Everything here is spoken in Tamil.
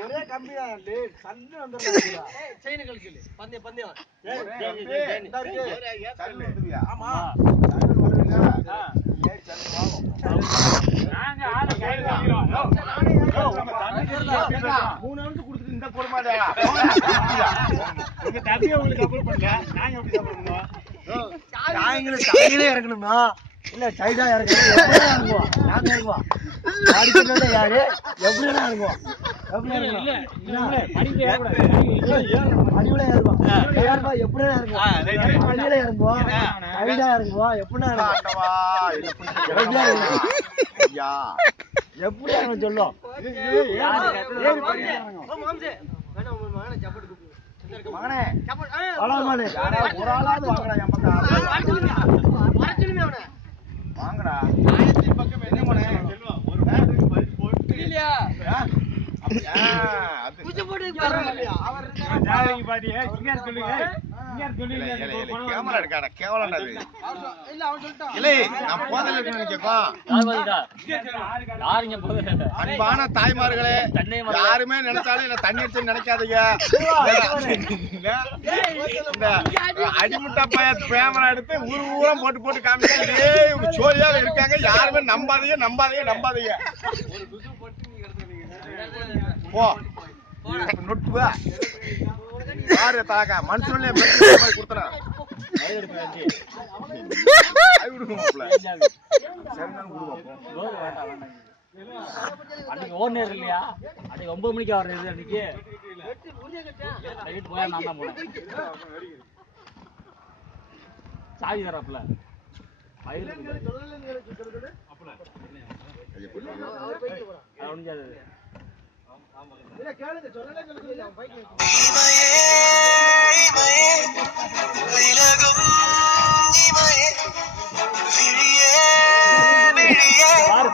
ஒரே கம்பி ஆமா இறக்கணுமா இல்ல சைடா இறக்கணும் யாரு எப்படி இறங்குவோம் எப்படி சொல்லும் மகனே ஒரு ஆளாவது வாங்கடா பக்கம் என்ன மகனே அன்பான தாய்மார்களே, யாருமே நினைச்சாலும் தண்ணி அடிச்சு நினைக்காதீங்க. அடிமுட்டா பைய கேமரா எடுத்து ஊரா போட்டு போட்டு காமிக்க சோழியா இருக்காங்க. யாருமே நம்பாதீங்க நம்பாதீங்க நம்பாதீங்க. போ நொட்டு யாரு தாக்கா மனுஷன்ல கொடுத்துறேன். அன்னைக்கு ஓடுனேர் இல்லையா? அன்னைக்கு 9 மணிக்கு வர்றது. அன்னைக்கு நைட்டு போயா நான் தான் போனேன். சாவி தரப்புல பாரு